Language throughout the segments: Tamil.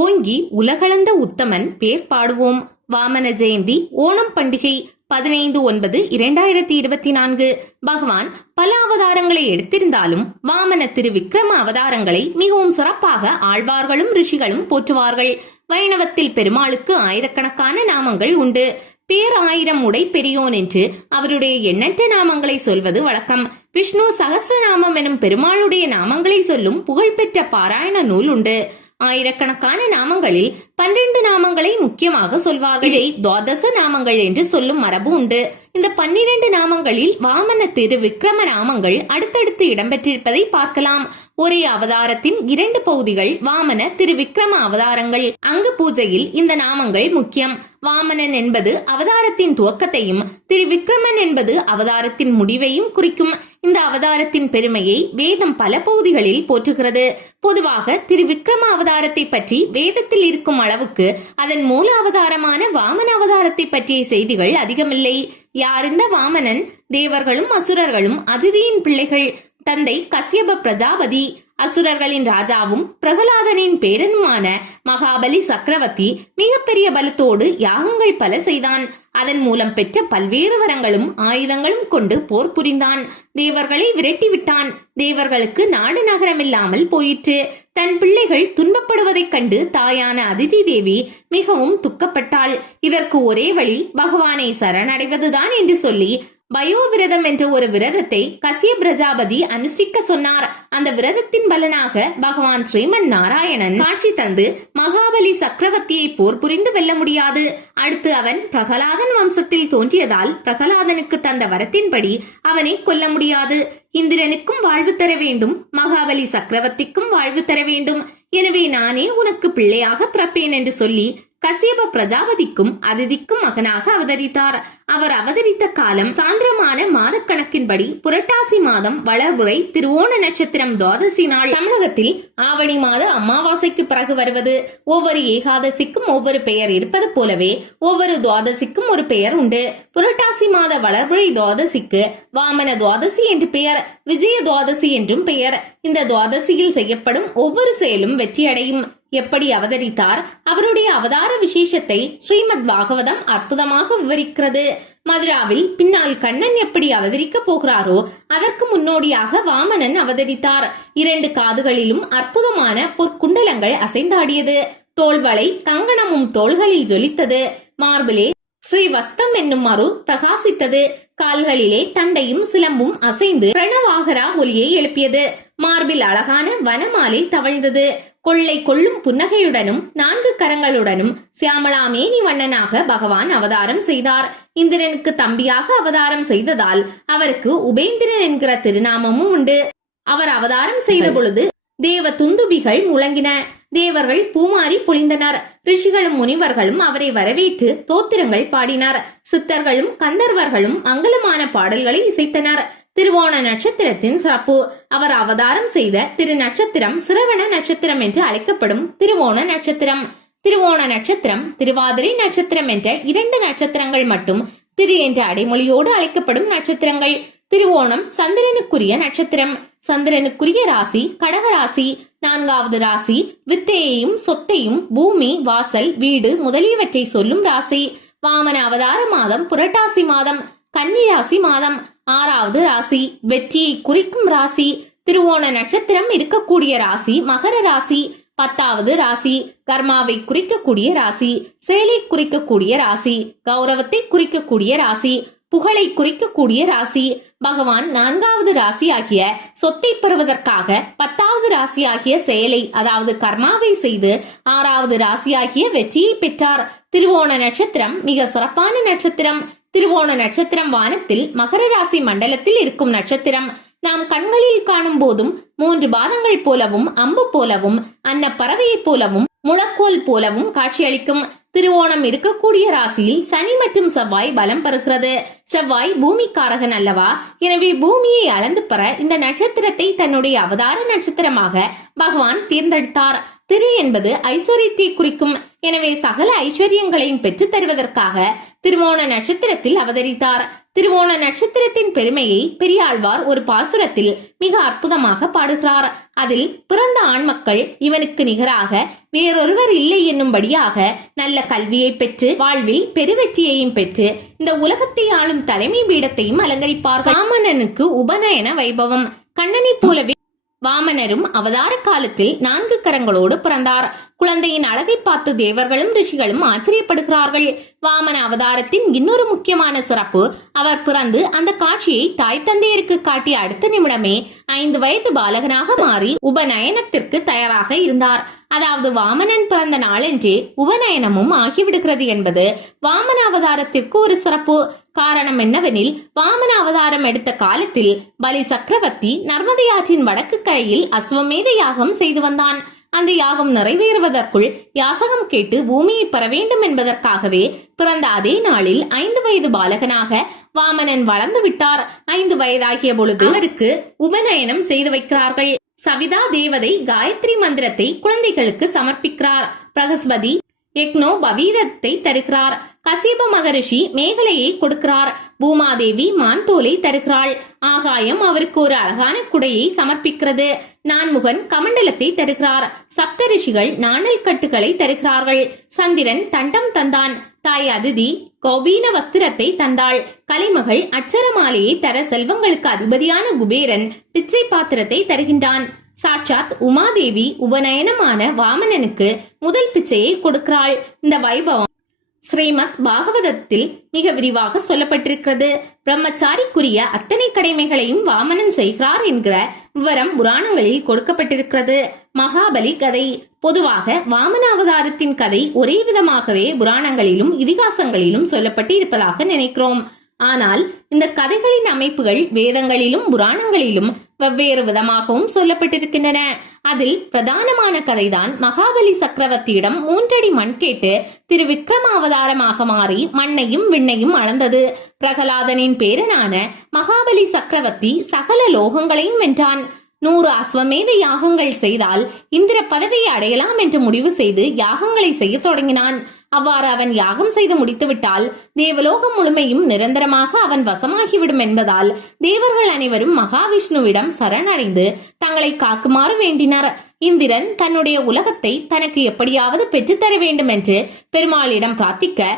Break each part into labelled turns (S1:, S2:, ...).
S1: ஓங்கி உலகளந்த உத்தமன் பேர் பாடுவோம். வாமன ஜெயந்தி ஓணம் பண்டிகை பதினைந்து ஒன்பது இரண்டாயிரத்தி இருபத்தி நான்கு. பகவான் பல அவதாரங்களை எடுத்திருந்தாலும் வாமன திரு விக்ரம அவதாரங்களை மிகவும் சிறப்பாக ஆழ்வார்களும் ரிஷிகளும் போற்றுவார்கள். வைணவத்தில் பெருமாளுக்கு ஆயிரக்கணக்கான நாமங்கள் உண்டு. பேர் ஆயிரம் உடை பெரியோன் என்று அவருடைய எண்ணற்ற நாமங்களை சொல்வது வழக்கம். விஷ்ணு சகசிரநாமம் எனும் பெருமாளுடைய நாமங்களை சொல்லும் புகழ்பெற்ற பாராயண நூல் உண்டு. ஆயிரக்கணக்கான நாமங்களில் பன்னிரண்டு நாமங்களை முக்கியமாக சொல்வார்கள். இதை துவாதச நாமங்கள் என்று சொல்லும் மரபு உண்டு. இந்த பன்னிரண்டு நாமங்களில் வாமன திரு விக்ரம நாமங்கள் அடுத்தடுத்து இடம்பெற்றிருப்பதை பார்க்கலாம். ஒரே அவதாரத்தின் இரண்டு பகுதிகள் வாமன திரு விக்ரம அவதாரங்கள். அங்கு பூஜையில் இந்த நாமங்கள் முக்கியம். வாமனன் என்பது அவதாரத்தின் துவக்கத்தையும் திரு விக்ரமன் என்பது அவதாரத்தின் முடிவையும் குறிக்கும். இந்த அவதாரத்தின் பெருமையை வேதம் பல பகுதிகளில் போற்றுகிறது. பொதுவாக திரு விக்ரம அவதாரத்தை பற்றி வேதத்தில் இருக்கும் அளவுக்கு அதன் மூல அவதாரமான வாமன அவதாரத்தை பற்றிய செய்திகள் அதிகமில்லை. யார் இந்த வாமனன் தேவர்களும் அசுரர்களும் அதிதியின் பிள்ளைகள் தந்தை கசியப பிரஜாபதி அசுரர்களின் ராஜாவும் பிரகலாதனின் பேரனுமான மகாபலி சக்கரவர்த்தி மிகப்பெரிய பலத்தோடு யாகங்கள் பல செய்தான். அதன் மூலம் பெற்ற பல்வேறு வரங்களும் ஆயுதங்களும் கொண்டு போர் புரிந்தான். தேவர்களை விரட்டிவிட்டான் தேவர்களுக்கு நாடு நகரமில்லாமல் போயிற்று. தன் பிள்ளைகள் துன்பப்படுவதைக் கண்டு தாயான அதிதி தேவி மிகவும் துக்கப்பட்டாள். இதற்கு ஒரே வழி பகவானை சரணடைவதுதான் என்று சொல்லி பயோவிரதம் என்ற ஒரு விரதத்தை கசிய பிரஜாபதி அனுஷ்டிக்க சொன்னார். அந்த விரதத்தின் பலனாக பகவான் ஸ்ரீமன் நாராயணன் காட்சி தந்து மகாபலி சக்கரவர்த்தியை போர் புரிந்து வெல்ல முடியாது. அடுத்து அவன் பிரகலாதன் வம்சத்தில் தோன்றியதால் பிரகலாதனுக்கு தந்த வரத்தின்படி அவனை கொல்ல முடியாது. இந்திரனுக்கும் வாழ்வு தர வேண்டும் மகாபலி சக்கரவர்த்திக்கும் வாழ்வு தர வேண்டும். எனவே நானே உனக்கு பிள்ளையாக பிறப்பேன் என்று சொல்லி கசியப பிரஜாபதிக்கும் அதிதிக்கும் மகனாக அவதரித்தார். அவர் அவதரித்த காலம் சாந்திரமான மாதக்கணக்கின்படி புரட்டாசி மாதம் வளர்புரை திருவோண நட்சத்திரம் துவாதசி நாள். தமிழகத்தில் ஆவணி மாத அமாவாசைக்கு பிறகு வருவது. ஒவ்வொரு ஏகாதசிக்கும் ஒவ்வொரு பெயர் இருப்பது போலவே ஒவ்வொரு துவாதசிக்கும் ஒரு பெயர் உண்டு. புரட்டாசி மாத வளர்புரை துவாதசிக்கு வாமன துவாதசி என்று பெயர் விஜய துவாதசி என்றும் பெயர். இந்த துவாதசியில் செய்யப்படும் ஒவ்வொரு செயலும் வெற்றியடையும். எப்படி அவதரித்தார்? அவருடைய அவதார விசேஷத்தை ஸ்ரீமத் பாகவதம் அற்புதமாக விவரிக்கிறது. மதுராவில் பின்னால் கண்ணன் எப்படி அவதரிக்க போகிறாரோ அதற்கு முன்னோடியாக வாமனன் அவதரித்தார். இரண்டு காதுகளிலும் அற்புதமான பொற்குண்டலங்கள் அசைந்தாடியது. தோள்வளை கங்கணமும் தோள்களில் ஜொலித்தது. மார்பிலே ஸ்ரீவஸ்தம் என்னும் மறு பிரகாசித்தது. கால்களிலே தண்டையும் சிலம்பும் அசைந்து பிரணவாகரா ஒலியை எழுப்பியது. மார்பில் அழகான வனமாலை தவழ்ந்தது. கொள்ளை கொள்ளும் புன்னகையுடனும் நான்கு கரங்களுடனும் சியாமளாமேனி வண்ணனாக பகவான் அவதாரம் செய்தார். இந்திரனுக்கு தம்பியாக அவதாரம் செய்ததால் அவருக்கு உபேந்திரன் என்கிற திருநாமமும் உண்டு. அவர் அவதாரம் செய்த பொழுது தேவ துந்துபிகள் முழங்கின. தேவர்கள் பூமாறி பொழிந்தனர். ரிஷிகளும் முனிவர்களும் அவரை வரவேற்று தோத்திரங்கள் பாடினார். சித்தர்களும் கந்தர்வர்களும் மங்களமான பாடல்களை இசைத்தனர். திருவோண நட்சத்திரத்தின் சிறப்பு. அவர் அவதாரம் செய்த திரு நட்சத்திரம் சிரவண நட்சத்திரம் என்று அழைக்கப்படும் திருவோண நட்சத்திரம். திருவோண நட்சத்திரம் திருவாதிரை நட்சத்திரம் என்ற இரண்டு நட்சத்திரங்கள் மட்டும் திரு என்ற அடைமொழியோடு அழைக்கப்படும் நட்சத்திரங்கள். திருவோணம் சந்திரனுக்குரிய நட்சத்திரம். சந்திரனுக்குரிய ராசி கடக ராசி நான்காவது ராசி. வித்தையையும் சொத்தையும் பூமி வாசல் வீடு முதலியவற்றை சொல்லும் ராசி. வாமன அவதார மாதம் புரட்டாசி மாதம் கன்னி ராசி மாதம். ஆறாவது ராசி. வெற்றியை குறிக்கும் ராசி. திருவோண நட்சத்திரம் இருக்கக்கூடிய ராசி மகர ராசி. பத்தாவது ராசி. கர்மாவை குறிக்கக்கூடிய ராசி செயலை குறிக்கக்கூடிய ராசி கௌரவத்தை குறிக்கக்கூடிய ராசி புகழை குறிக்கக்கூடிய ராசி. பகவான் நான்காவது ராசியாகிய சொத்தை பெறுவதற்காக பத்தாவது ராசியாகிய செயலை அதாவது கர்மாவை செய்து ஆறாவது ராசியாகிய வெற்றியை பெற்றார். திருவோண நட்சத்திரம் மிக சிறப்பான நட்சத்திரம். திருவோண நட்சத்திரம் வானத்தில் மகர ராசி மண்டலத்தில் இருக்கும் நட்சத்திரம். நாம் கண்களில் காணும் போதும் மூன்று பாதங்கள் போலவும் அம்பு போலவும் அன்ன பறவையைப் போலவும் முழக்கோல் போலவும் காட்சியளிக்கும். திருவோணம் இருக்கக்கூடிய ராசியில் சனி மற்றும் செவ்வாய் பலம் பெறுகிறது. செவ்வாய் பூமிக்காரகன் அல்லவா? எனவே பூமியை அளந்து பெற இந்த நட்சத்திரத்தை தன்னுடைய அவதார நட்சத்திரமாக பகவான் தேர்ந்தெடுத்தார். திரு என்பது ஐஸ்வர்யத்தை குறிக்கும். எனவே சகல ஐஸ்வர்யங்களையும் பெற்றுத் தருவதற்காக திருவோண நட்சத்திரத்தில் அவதரித்தார். திருவோண நட்சத்திரத்தின் பெருமையை பெரியாழ்வார் ஒரு பாசுரத்தில் மிக அற்புதமாக பாடுகிறார். அதில் பிறந்த ஆண்மக்கள் இவனுக்கு நிகராக வேறொருவர் இல்லை என்னும்படியாக நல்ல கல்வியை பெற்று வாழ்வில் பெருவெற்றியையும் பெற்று இந்த உலகத்தை ஆளும் தலைமை பீடத்தையும் அலங்கரிப்பார் வாமனனுக்கு உபநயன வைபவம். கண்ணனைப் போலவே வாமனரும் அவதார காலத்தில் நான்கு கரங்களோடு பிறந்தார். குழந்தையின் அழகை பார்த்து தேவர்களும் ரிஷிகளும் ஆச்சரியப்படுகிறார்கள். வாமன அவதாரத்தின் இன்னொரு முக்கியமான சிறப்பு அவர் பிறந்து அந்த காட்சியை தாய் தந்தையருக்கு காட்டிய அடுத்த நிமிடமே ஐந்து வயது பாலகனாக மாறி உபநயனத்திற்கு தயாராக இருந்தார். அதாவது வாமனன் பிறந்த நாளென்றே உபநயனமும் ஆகிவிடுகிறது என்பது வாமன அவதாரத்திற்கு ஒரு சிறப்பு. காரணம் என்னவெனில் வாமன அவதாரம் எடுத்த காலத்தில் பலி சக்கரவர்த்தி நர்மதை ஆற்றின் வடக்கு கரையில் அஸ்வமேத யாகம் செய்து வந்தான். அந்த யாகம் நிறைவேறுவதற்குள் யாசகம் கேட்டு பூமியை பெற வேண்டும் என்பதற்காகவே பிறந்த அதே நாளில் ஐந்து வயது பாலகனாக வாமனன் வளர்ந்து விட்டார். ஐந்து வயதாகிய பொழுது அவருக்கு உபநயனம் செய்து வைக்கிறார்கள். சவிதா தேவதை காயத்ரி மந்திரத்தை குழந்தைகளுக்கு சமர்ப்பிக்கிறார். பிரகஸ்பதி யக்னோ பவீதத்தை தருகிறார். கசிப மகரிஷி மேகலையை கொடுக்கிறார். பூமாதேவி மான்தோலை தருகிறாள். ஆகாயம் அவருக்கு ஒரு அழகான குடையை சமர்ப்பிக்கிறது. நான்முகன் கமண்டலத்தை தருகிறார். சப்தரிஷிகள் நாணல் கட்டுகளை தருகிறார்கள். சந்திரன் தண்டம் தந்தான். தாய் அதிதி கோவீன வஸ்திரத்தை தந்தாள். கலைமகள் அச்சரமாலையை தர செல்வங்களுக்கு அதிபதியான குபேரன் பிச்சை பாத்திரத்தை தருகின்றான். சாட்சாத் உமாதேவி உபநயனமான வாமனனுக்கு முதல் பிச்சையை கொடுக்கிறாள். இந்த வைபவம் ஸ்ரீமத் பாகவதத்தில் மிக விரிவாக சொல்லப்பட்டிருக்கிறது. பிரம்மச்சாரிக்குரிய அத்தனை கடமைகளையும் வாமனன் செய்கிறார் என்கிற விவரம் புராணங்களில் கொடுக்கப்பட்டிருக்கிறது. மகாபலி கதை. பொதுவாக வாமன அவதாரத்தின் கதை ஒரே விதமாகவே புராணங்களிலும் இதிகாசங்களிலும் சொல்லப்பட்டு இருப்பதாக நினைக்கிறோம். ஆனால் இந்த கதைகளின் அமைப்புகள் வேதங்களிலும் புராணங்களிலும் வெவ்வேறு விதமாகவும் சொல்லப்பட்டிருக்கின்றன. அதில் பிரதானமான கதைதான் மகாபலி சக்கரவர்த்தியிடம் மூன்றடி மண் கேட்டு திரு விக்ரமாவதாரமாக மாறி மண்ணையும் விண்ணையும் அளந்தது. பிரகலாதனின் பேரனான மகாபலி சக்கரவர்த்தி சகல லோகங்களையும் வென்றான். நூறு அஸ்வமேத யாகங்கள் செய்தால் இந்திர பதவியை அடையலாம் என்று முடிவு செய்து யாகங்களை செய்ய தொடங்கினான். அவ்வாறு அவன் யாகம் செய்து முடித்துவிட்டால் தேவலோகம் முழுமையும் நிரந்தரமாக அவன் வசமாகிவிடும் என்பதால் தேவர்கள் அனைவரும் மகாவிஷ்ணுவிடம் சரணடைந்து தங்களை காக்குமாறு வேண்டினர். இந்திரன் தன்னுடைய உலகத்தை தனக்கு எப்படியாவது பெற்றுத்தர வேண்டும் என்று பெருமாளிடம் பிரார்த்திக்க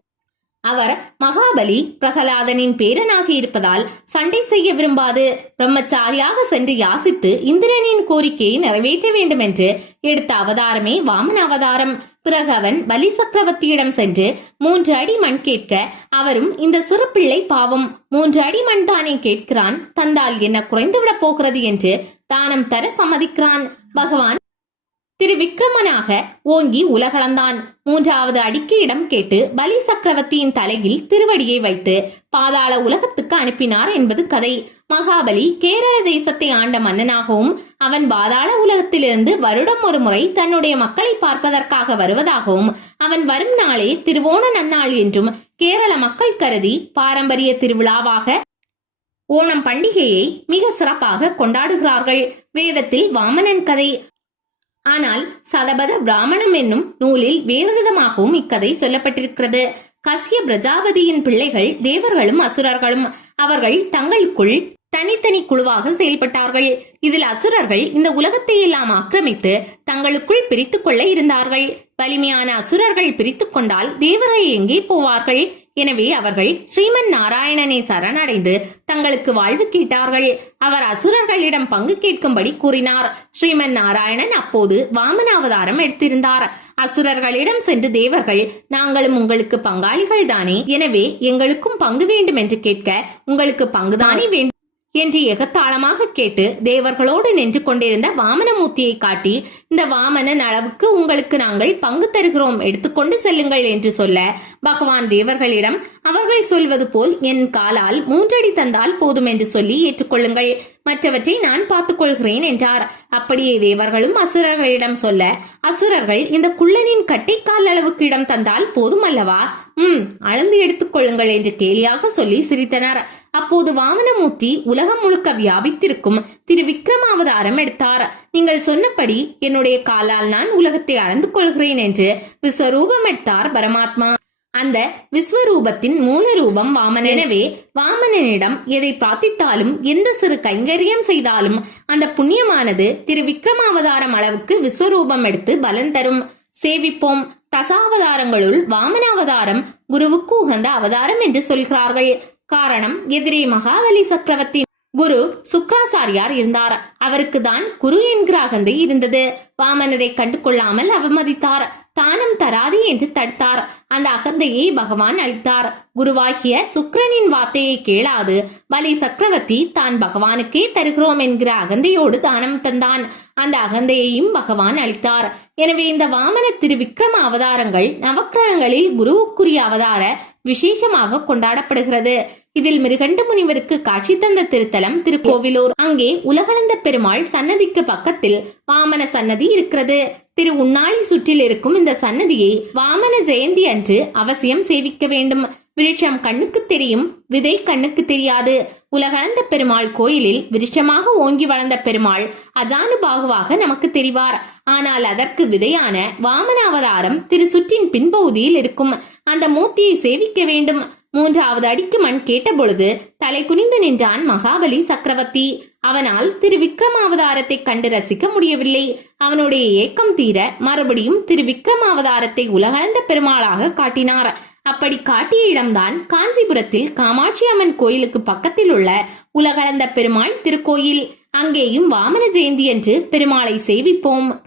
S1: அவர் மகாபலி பிரகலாதனின் பேரனாக இருப்பதால் சண்டை செய்ய விரும்பாது. பிரம்மச்சாரியாக சென்று யாசித்து இந்திரனின் கோரிக்கையை நிறைவேற்ற வேண்டும் என்று எடுத்த அவதாரமே வாமன அவதாரம் பிறகு அவன் பலி சக்கரவர்த்தியிடம் சென்று மூன்று அடி மண் கேட்க அவரும் இந்த சிறு பிள்ளை பாவம். மூன்று அடி மண் தானே கேட்கிறான். தந்தால் என்ன குறைந்துவிடப் போகிறது என்று தானம் தர சம்மதிக்கிறான். பகவான் திரு விக்ரமனாக ஓங்கி உலகளந்தான். மூன்றாவது அடிக்கு இடம் கேட்டு பலி சக்கரவர்த்தியின் தலையில் திருவடியை வைத்து பாதாள உலகத்துக்கு அனுப்பினார் என்பது கதை. மகாபலி கேரள தேசத்தை ஆண்ட மன்னனாகவும் அவன் பாதாள உலகத்திலிருந்து வருடம் ஒரு முறை தன்னுடைய மக்களை பார்ப்பதற்காக வருவதாகவும் அவன் வரும் நாளே திருவோண நன்னாள் என்றும் கேரள மக்கள் கருதி பாரம்பரிய திருவிழாவாக ஓணம் பண்டிகையை மிக சிறப்பாக கொண்டாடுகிறார்கள். வேதத்தில் வாமனன் கதை. ஆனால் சதபத பிராமணம் என்னும் நூலில் வேறு விதமாகவும் இக்கதை சொல்லப்பட்டிருக்கிறது. கசிய பிரஜாபதியின் பிள்ளைகள் தேவர்களும் அசுரர்களும் அவர்கள் தங்களுக்குள் தனித்தனி குழுவாக செயல்பட்டார்கள். இதில் அசுரர்கள் இந்த உலகத்தை எல்லாம் ஆக்கிரமித்து தங்களுக்குள் பிரித்துக் கொள்ள இருந்தார்கள். வலிமையான அசுரர்கள் பிரித்துக் கொண்டால் தேவர்கள் எங்கே போவார்கள்? எனவே அவர்கள் ஸ்ரீமன் நாராயணனை சரணடைந்து தங்களுக்கு வாழ்வு கேட்டார்கள். அவர் அசுரர்களிடம் பங்கு கேட்கும்படி கூறினார். ஸ்ரீமன் நாராயணன் அப்போது வாமன அவதாரம் எடுத்திருந்தார். அசுரர்களிடம் சென்று தேவர்கள் நாங்களும் உங்களுக்கு பங்காளிகள் தானே எனவே எங்களுக்கும் பங்கு வேண்டும் என்று கேட்க உங்களுக்கு பங்குதானே வேண்டும். என்று எகத்தாளமாக கேட்டு தேவர்களோடு நின்று கொண்டிருந்த வாமனமூர்த்தியை காட்டி இந்த வாமனன் அளவுக்கு உங்களுக்கு நாங்கள் பங்கு தருகிறோம் எடுத்துக்கொண்டு செல்லுங்கள் என்று சொல்ல பகவான் தேவர்களிடம் அவர்கள் சொல்வது போல் என் காலால் மூன்றடி தந்தால் போதும் என்று சொல்லி ஏற்றுக்கொள்ளுங்கள். மற்றவற்றை நான் பார்த்துக்கொள்கிறேன் என்றார். அப்படியே தேவர்களும் அசுரர்களிடம் சொல்ல அசுரர்கள் இந்த குள்ளனின் கட்டைக்கால் அளவுக்கு இடம் தந்தால் போதும் அல்லவா? உம் அளந்து எடுத்துக்கொள்ளுங்கள் என்று கேலியாக சொல்லி சிரித்தனர். அப்போது வாமனமூர்த்தி உலகம் முழுக்க வியாபித்திருக்கும் திரு விக்ரமாவதாரம் எடுத்தார். நீங்கள் சொன்னபடி என்னுடைய காலால் நான் உலகத்தை அளந்து கொள்கிறேன் என்று விஸ்வரூபம் எடுத்தார் பரமாத்மா. அந்த விஸ்வரூபத்தின் மூல ரூபம் வாமன். எனவே வாமனனிடம் எதை பிரார்த்தித்தாலும் எந்த சிறு கைங்கரியம் செய்தாலும் அந்த புண்ணியமானது திரு விக்ரமாவதாரம் அளவுக்கு விஸ்வரூபம் எடுத்து பலன் தரும். சேவிப்போம். தசாவதாரங்களுள் வாமனாவதாரம் குருவுக்கு உகந்த அவதாரம் என்று சொல்கிறார்கள். காரணம் எதிரே மகாபலி சக்கரவர்த்தி. குரு சுக்ராசாரியார் இருந்தார். அவருக்கு தான் குரு என்கிற அகந்தை இருந்தது. வாமனரை கண்டு கொள்ளாமல் அவமதித்தார். தானம் தராது என்று தடுத்தார். அந்த அகந்தையை பகவான் அளித்தார் குருவாகிய சுக்கரனின் வார்த்தையை கேளாது. பலி சக்கரவர்த்தி தான் பகவானுக்கே தருகிறோம் என்கிற அகந்தையோடு தானம் தந்தான். அந்த அகந்தையையும் பகவான் அளித்தார் எனவே இந்த வாமன திருவிக்ரம அவதாரங்கள் நவக்கிரகங்களில் குருவுக்குரிய அவதார விசேஷமாக கொண்டாடப்படுகிறது. இதில் மிருகண்ட முனிவருக்கு காட்சி தந்த திருத்தலம் திருக்கோவிலூர். அங்கே உலகளந்த பெருமாள் சன்னதிக்கு பக்கத்தில் வாமன சன்னதி இருக்கிறது. திரு உண்ணாளி சுற்றில் இருக்கும் இந்த சன்னதியை வாமன ஜெயந்தி அன்று அவசியம் சேவிக்க வேண்டும். விருட்சம் கண்ணுக்கு தெரியும் விதை கண்ணுக்கு தெரியாது. உலகளந்த பெருமாள் கோயிலில் விருட்சமாக ஓங்கி வளர்ந்த பெருமாள் அஜானு பாகுவாக நமக்கு தெரிவார். ஆனால் அதற்கு விதையான வாமன அவதாரம் திரு சுற்றின் பின்பகுதியில் இருக்கும். அந்த மூர்த்தியை சேவிக்க வேண்டும். மூன்றாவது அடிக்கு மண் கேட்டபொழுது தலை குனிந்து நின்றான் மகாபலி சக்கரவர்த்தி. அவனால் திரு விக்ரமாவதாரத்தை கண்டு ரசிக்க முடியவில்லை. அவனுடைய ஏக்கம் தீர மறுபடியும் திரு விக்ரமாவதாரத்தை உலகளந்த பெருமாளாக காட்டினார். அப்படி காட்டிய இடம்தான் காஞ்சிபுரத்தில் காமாட்சி அம்மன் கோயிலுக்கு பக்கத்தில் உள்ள உலகளந்த பெருமாள் திருக்கோயில். அங்கேயும் வாமன ஜெயந்தி என்று பெருமாளை சேவிப்போம்.